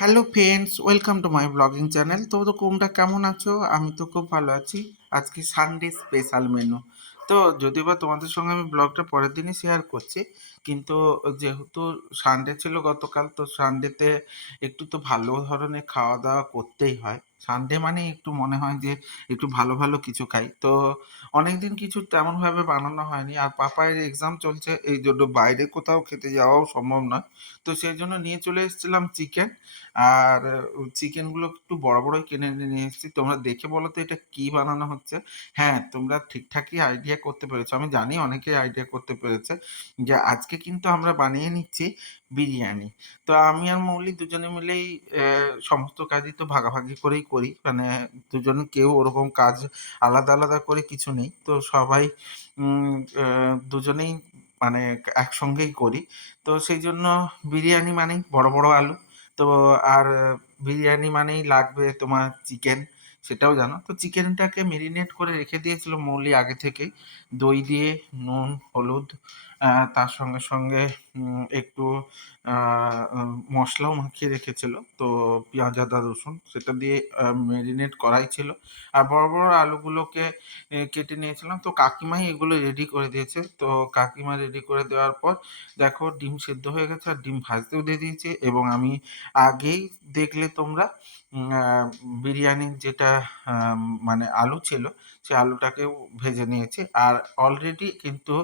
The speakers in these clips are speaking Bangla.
Hello friends welcome to my blogging channel তো তো তোমরা কেমন আছো? আমি তো খুব ভালো আছি। আজকে সানডে স্পেশাল মেনু তো যদিও বা তোমাদের সঙ্গে আমি ব্লগটা পরের দিনই শেয়ার করছি, কিন্তু যেহেতু সানডে ছিল গতকাল, তো সানডেতে একটু তো ভালো ধরনের খাওয়া দাওয়া করতেই হয়। সানডে মানে একটু মনে হয় যে একটু ভালো ভালো কিছু খাই। তো অনেকদিন কিছু তেমনভাবে বানানো হয়নি। আর পাপায়ের এক্সাম চলছে, এই জন্য বাইরে কোথাও খেতে যাওয়াও সম্ভব নয়। তো সেই জন্য নিয়ে চলে এসেছিলাম চিকেন আর চিকেনগুলো একটু বড়, বড়ই কিনে নিয়ে এসেছি। তোমরা দেখে বলো তো এটা কি বানানো হচ্ছে? হ্যাঁ তোমরা ঠিকঠাকই আইডিয়া করতে পেরেছ। আমি জানি অনেকেই আইডিয়া করতে পেরেছে। যে আজকে কিন্তু আমরা বানিয়ে নিচ্ছি বিরিয়ানি। তো আমি আর মৌলি দুজনে মিলেই সমস্ত কাজই তো ভাগাভাগি করেই করি। মানে দুজন কেউ ওরকম কাজ আলাদা আলাদা করে কিছু নেই। তো সবাই দুজনেই মানে একসঙ্গেই করি। তো সেই জন্য বিরিয়ানি মানেই বড় বড় আলু। তো আর বিরিয়ানি মানেই লাগবে তোমার চিকেন, সেটাও জানো। তো চিকেনটাকে মেরিনেট করে রেখে দিয়েছিল মৌলি আগে থেকেই। দই দিয়ে, নুন, হলুদ তার সঙ্গে সঙ্গে একটু মশলাও মাখিয়ে রেখেছিল। তো পেঁয়াজ, আদা, রসুন সেটা দিয়ে মেরিনেট করাই ছিল। আর বড় বড় আলুগুলোকে কেটে নিয়েছিলাম। তো কাকিমাই এগুলো রেডি করে দিয়েছে। তো কাকিমা রেডি করে দেওয়ার পর, দেখো ডিম সেদ্ধ হয়ে গেছে আর ডিম ভাজতেও দিয়ে দিয়েছে। এবং আমি আগেই দেখলে তোমরা বিরিয়ানির যেটা মানে আলু ছিল, সে আলুটাকেও ভেজে নিয়েছি। আর অলরেডি কিন্তু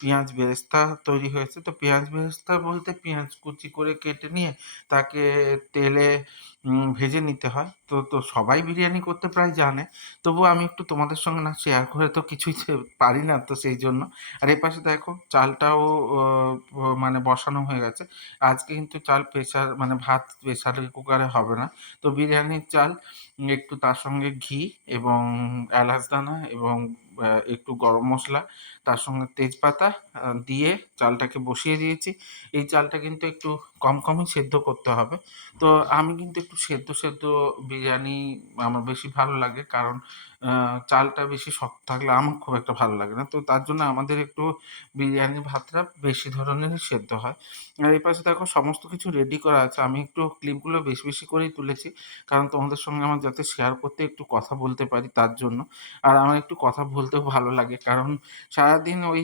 পেঁয়াজ, বেরেস্তা তৈরি হয়েছে। তো পেঁয়াজ বেরেস্তা বলতে পেঁয়াজ কুচি করে কেটে নিয়ে তাকে তেলে ভেজে নিতে হয়। তো তো সবাই বিরিয়ানি করতে প্রায় জানে। তবুও আমি একটু তোমাদের সঙ্গে না শেয়ার করে তো কিছুই পারি না তো সেই জন্য। আর এই পাশে দেখো চালটাও মানে বসানো হয়ে গেছে। আজকে কিন্তু চাল প্রেশার মানে ভাত প্রেশার কুকারে হবে না। তো বিরিয়ানির চাল, একটু তার সঙ্গে ঘি এবং এলাচ দানা এবং একটু গরম মশলা তার সঙ্গে তেজপাতা দিয়ে চালটাকে বসিয়ে দিয়েছি। এই চালটা কিন্তু একটু কম কমই সেদ্ধ করতে হবে। তো আমি কিন্তু একটু সেদ্ধ সেদ্ধ বিরিয়ানি আমার বেশি ভালো লাগে কারণ চালটা বেশি শক্ত থাকলে আমার খুব একটা ভালো লাগে না। তো তার জন্য আমাদের একটু বিরিয়ানির ভাতটা বেশি ধরনেরই সেদ্ধ হয়। আর এই পাশে দেখো সমস্ত কিছু রেডি করা আছে। আমি একটু ক্লিপগুলো বেশি বেশি করেই তুলেছি কারণ তোমাদের সঙ্গে আমার যাতে শেয়ার করতে একটু কথা বলতে পারি তার জন্য। আর আমার একটু কথা বলতেও ভালো লাগে কারণ সারাদিন ওই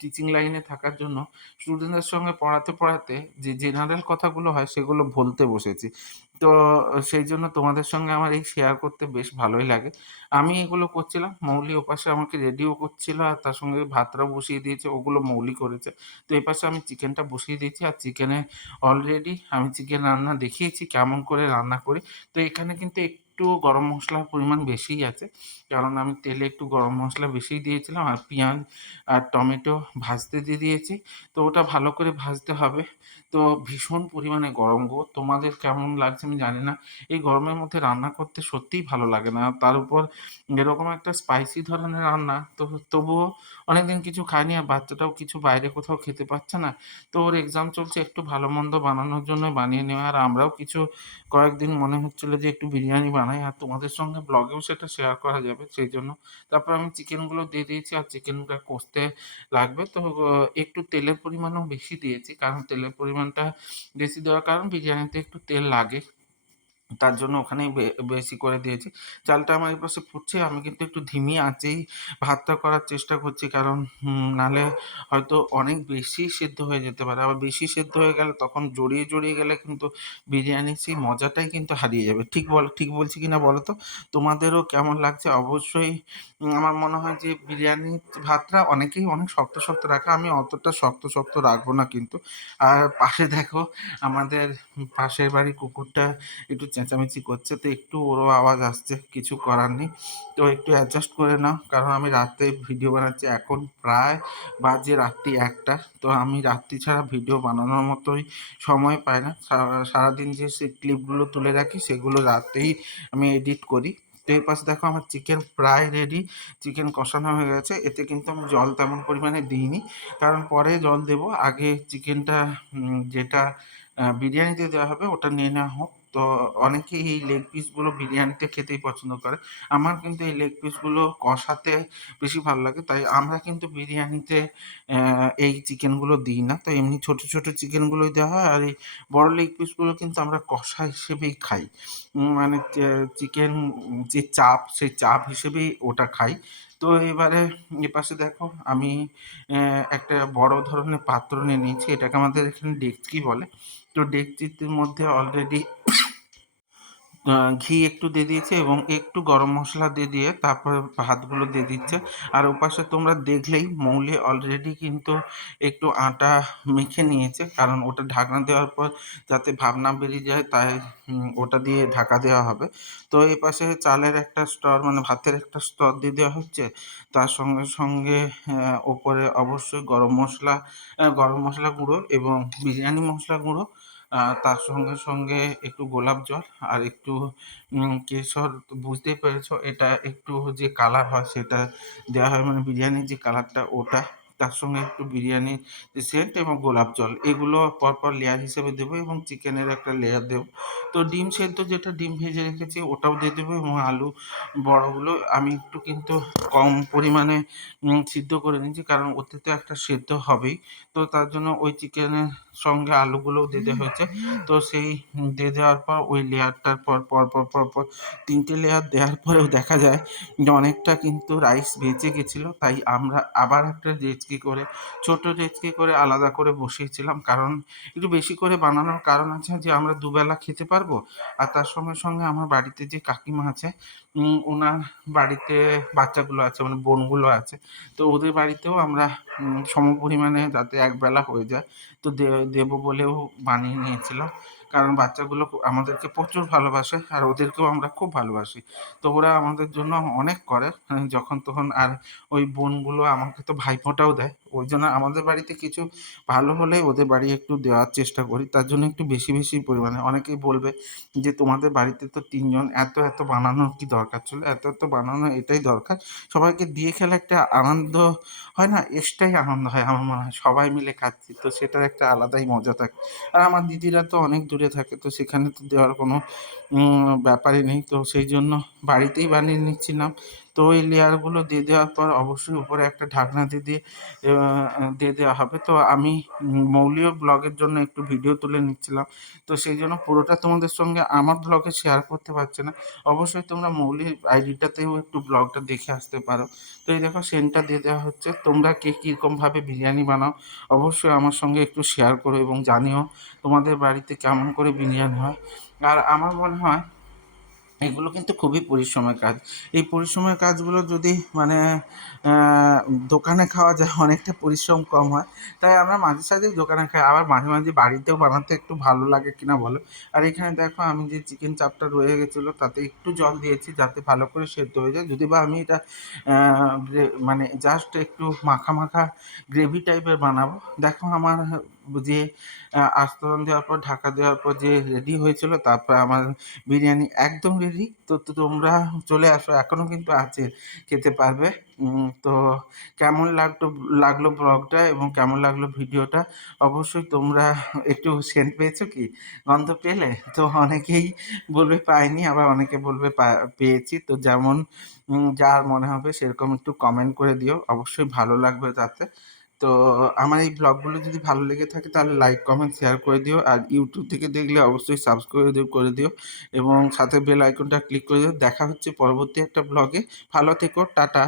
টিচিং লাইনে থাকার জন্য স্টুডেন্টদের সঙ্গে পড়াতে পড়াতে যে জেনারেল কথাগুলো হয়, সেগুলো বলতে বসেছি। তো সেই জন্য তোমাদের সঙ্গে আমার এই শেয়ার করতে বেশ ভালোই লাগে। আমি এগুলো করছিলাম, মৌলি ওপাশে আমাকে রেডিও করছিল আর তার সঙ্গে ভাতটাও বসিয়ে দিয়েছে, ওগুলো মৌলি করেছে। তো এই পাশে আমি চিকেনটা বসিয়ে দিয়েছি আর চিকেনে অলরেডি আমি চিকেন রান্না দেখিয়েছি, কেমন করে রান্না করি। তো এখানে কিন্তু একটু গরম মশলার পরিমাণ বেশিই আছে। কারণ আমি তেলে একটু গরম মশলা বেশিই দিয়েছিলাম আর পেঁয়াজ আর টমেটো ভাজতে দিয়ে দিয়েছি। তো ওটা ভালো করে ভাজতে হবে। তো ভীষণ পরিমাণে গরম গো। তোমাদের কেমন লাগছে আমি জানি না। এই গরমের মধ্যে রান্না করতে সত্যিই ভালো লাগে না। তার উপর এরকম একটা স্পাইসি ধরনের রান্না তো তবুও অনেকদিন কিছু খাইনি আর বাচ্চাটাও কিছু বাইরে কোথাও খেতে পাচ্ছে না। তো ওর এক্সাম চলছে একটু ভালো মন্দ বানানোর জন্য বানিয়ে নেওয়া। আর আমরাও কিছু কয়েকদিন মনে হচ্ছিল যে একটু বিরিয়ানি বানাই আর তোমাদের সঙ্গে ব্লগেও সেটা শেয়ার করা যাবে, সেই জন্য। তারপর আমি চিকেনগুলো দিয়ে দিয়েছি আর চিকেনটা কষতে লাগবে। তো একটু তেলের পরিমাণও বেশি দিয়েছি, কারণ তেলের পরিমাণটা বেশি দেওয়ার কারণ বিরিয়ানিতে একটু তেল লাগে। তার জন্য ওখানেই বেশি করে দিয়েছি। চালটা আমার এপাশে ফুটছে, আমি কিন্তু একটু ধিমি আঁচেই ভাতটা করার চেষ্টা করছি, কারণ নাহলে হয়তো অনেক বেশি সেদ্ধ হয়ে যেতে পারে। আবার বেশি সেদ্ধ হয়ে গেলে তখন জড়িয়ে জড়িয়ে গেলে কিন্তু বিরিয়ানির সেই মজাটাই কিন্তু হারিয়ে যাবে। ঠিক বল, ঠিক বলছি কি না বলো তো? তোমাদেরও কেমন লাগছে? অবশ্যই আমার মনে হয় যে বিরিয়ানির ভাতটা অনেকেই অনেক শক্ত শক্ত রাখে, আমি অতটা শক্ত শক্ত রাখব না কিন্তু। আর পাশে দেখো, আমাদের পাশের বাড়ির কুকুরটা একটু চেঁচামেচি করছে, তো একটু ওরও আওয়াজ আসছে, কিছু করার নেই। তো একটু অ্যাডজাস্ট করে নাও, কারণ আমি রাতে ভিডিও বানাচ্ছি, এখন প্রায় বাজে রাত্রি একটা। তো আমি রাত্রি ছাড়া ভিডিও বানানোর মতোই সময় পাই না। সারা- সারাদিন যে সে ক্লিপগুলো তুলে রাখি, সেগুলো রাতেই আমি এডিট করি। তো এর পাশে দেখো আমার চিকেন প্রায় রেডি চিকেন কষানো হয়ে গেছে। এতে কিন্তু আমি জল তেমন পরিমাণে দিইনি, কারণ পরে জল দেব। আগে চিকেনটা যেটা বিরিয়ানিতে দেওয়া হবে, ওটা নিয়ে নেওয়া হোক। তো অনেকেই এই লেগ পিসগুলো বিরিয়ানিতে খেতেই পছন্দ করে। আমার কিন্তু এই লেগ পিসগুলো কষাতে বেশি ভালো লাগে, তাই আমরা কিন্তু বিরিয়ানিতে এই চিকেনগুলো দিই না। তো এমনি ছোট ছোট চিকেনগুলোই দেওয়া হয় আর এই বড় লেগ পিসগুলো কিন্তু আমরা কষা হিসেবেই খাই। মানে চিকেন যে চাপ, সেই চাপ হিসেবেই ওটা খাই। তো এবারে এপাশে দেখো আমি একটা বড় ধরনের পাত্র নিয়ে নিয়েছি, এটাকে আমাদের এখানে ডেকচি বলে। তো ডেকচির মধ্যে অলরেডি ঘি একটু দিয়ে দিয়েছে এবং একটু গরম মশলা দিয়ে দিয়ে তারপরে ভাতগুলো দিয়ে দিচ্ছে। আর ওপাশে তোমরা দেখলেই মৌলি অলরেডি কিন্তু একটু আটা মেখে নিয়েছে, কারণ ওটা ঢাকনা দেওয়ার পর যাতে ভাব না বেরিয়ে যায় তাই ওটা দিয়ে ঢাকা দেওয়া হবে। তো এই পাশে চালের একটা স্তর মানে ভাতের একটা স্তর দিয়ে দেওয়া হচ্ছে। তার সঙ্গে সঙ্গে ওপরে অবশ্যই গরম মশলা গরম মশলা গুঁড়ো এবং বিরিয়ানি মশলা গুঁড়ো তার সঙ্গে সঙ্গে একটু গোলাপ জল আর একটু কেশর বুঝতেই পেরেছ, এটা একটু যে কালার হয় সেটা দেওয়া হয় মানে বিরিয়ানির যে কালারটা ওটা, তার সঙ্গে একটু বিরিয়ানির যে সেন্ট এবং গোলাপ জল, এগুলো পরপর লেয়ার হিসেবে দেবো এবং চিকেনের একটা লেয়ার দেবো। তো ডিম সেদ্ধ যেটা, ডিম ভেজে রেখেছি, ওটাও দিয়ে দেবো এবং আলু বড়গুলো আমি একটু কিন্তু কম পরিমাণে সিদ্ধ করে নিয়েছি, কারণ ওতে তো একটা সেদ্ধ হবেই। তো তার জন্য ওই চিকেনের সঙ্গে আলুগুলোও দিতে হয়েছে। তো সেই দিয়ে দেওয়ার পর ওই লেয়ারটার পর পর পর পর পর তিনটে লেয়ার দেওয়ার পরেও দেখা যায় যে অনেকটা কিন্তু রাইস বেঁচে গেছিল। তাই আমরা আবার একটা ডেচকি করে, ছোটো ডেচকি করে আলাদা করে বসিয়েছিলাম। কারণ একটু বেশি করে বানানোর কারণ আছে যে আমরা দুবেলা খেতে পারব। আর তার সঙ্গে সঙ্গে আমার বাড়িতে যে কাকিমা আছে ওনার বাড়িতে বাচ্চাগুলো আছে মানে বোনগুলো আছে। তো ওদের বাড়িতেও আমরা সম পরিমাণে যাতে একবেলা হয়ে যায়। তো দেবো বলেও বানিয়ে নিয়েছিলাম কারণ বাচ্চাগুলো আমাদেরকে প্রচুর ভালোবাসে আর ওদেরকেও আমরা খুব ভালোবাসি। তো ওরা আমাদের জন্য অনেক করে। যখন তখন আর ওই বোনগুলো আমাকে তো ভাইফোঁটাও দেয়। ওই জন্য আমাদের বাড়িতে কিছু ভালো হলে ওদের বাড়ি একটু দেওয়ার চেষ্টা করি। তার জন্য একটু বেশি বেশি পরিমাণে। অনেকেই বলবে যে, তোমাদের বাড়িতে তো তিনজন, এত এত বানানোর কি দরকার ছিল? এত এত বানানো এটাই দরকার। সবাইকে দিয়ে খেলে একটা আনন্দ হয় না? এক্সট্রাই আনন্দ হয় আমার মনে হয়। সবাই মিলে খাচ্ছি। তো সেটার একটা আলাদাই মজা থাকে। আর আমার দিদিরা তো অনেক দূরে থাকে, তো সেখানে তো দেওয়ার কোনো ব্যাপারই নেই। তো সেই জন্য বাড়িতেই বানিয়ে নিচ্ছিলাম। তো ওই লেয়ারগুলো দিয়ে দেওয়ার পর অবশ্যই উপরে একটা ঢাকনা দিয়ে দিয়ে দিয়ে দেওয়া হবে। তো আমি মৌলীয় ব্লগের জন্য একটু ভিডিও তুলে নিচ্ছিলাম। তো সেই জন্য পুরোটা তোমাদের সঙ্গে আমার ব্লগে শেয়ার করতে পারছি না। অবশ্যই তোমরা মৌলির আইডিটাতেও একটু ব্লগটা দেখে আসতে পারো। তো এই দেখো সেন্টটা দিয়ে দেওয়া হচ্ছে। তোমরা কে কীরকমভাবে বিরিয়ানি বানাও, অবশ্যই আমার সঙ্গে একটু শেয়ার করো এবং জানিও তোমাদের বাড়িতে কেমন করে বিরিয়ানি হয়। আর আমার মনে হয় এগুলো কিন্তু খুবই পরিশ্রমের কাজ। এই পরিশ্রমের কাজগুলো যদি মানে দোকানে খাওয়া যায়, অনেকটা পরিশ্রম কম হয়। তাই আমরা মাঝে সাঝেই দোকানে খাই। আবার মাঝে মাঝে বাড়িতেও বানাতে একটু ভালো লাগে কিনা বলো? আর এখানে দেখো, আমি যে চিকেন চাপটা রয়ে গেছিল, তাতে একটু জল দিয়েছি যাতে ভালো করে সেদ্ধ হয়ে যায়। যদি বা আমি এটা মানে জাস্ট একটু মাখা মাখা গ্রেভি টাইপের বানাবো। দেখো আমার যে আস্তরণ দেওয়ার পর, ঢাকা দেওয়ার পর যে রেডি হয়েছিল, তারপর আমার বিরিয়ানি একদম রেডি তো তো তোমরা চলে আসো, এখনও কিন্তু আছে, খেতে পারবে। তো কেমন লাগল লাগল ব্লগটা এবং কেমন লাগল ভিডিওটা? অবশ্যই তোমরা একটু সেন্ট পেয়েছ কি? গন্ধ পেলে? তো অনেকেই বলবে পাইনি, আবার অনেকে বলবে পেয়েছি। তো যেমন যার মনে হবে সেরকম একটু কমেন্ট করে দিও। অবশ্যই ভালো লাগবে তাতে। তো আমার এই ব্লগগুলো যদি ভালো লেগে থাকে তাহলে লাইক কমেন্ট শেয়ার করে দিও। আর ইউটিউব থেকে দেখলে অবশ্যই সাবস্ক্রাইব করে দিও এবং সাথে বেল আইকনটা ক্লিক করে দিও। দেখা হচ্ছে পরবর্তী একটা ব্লগে ভালো থেকো, টাটা।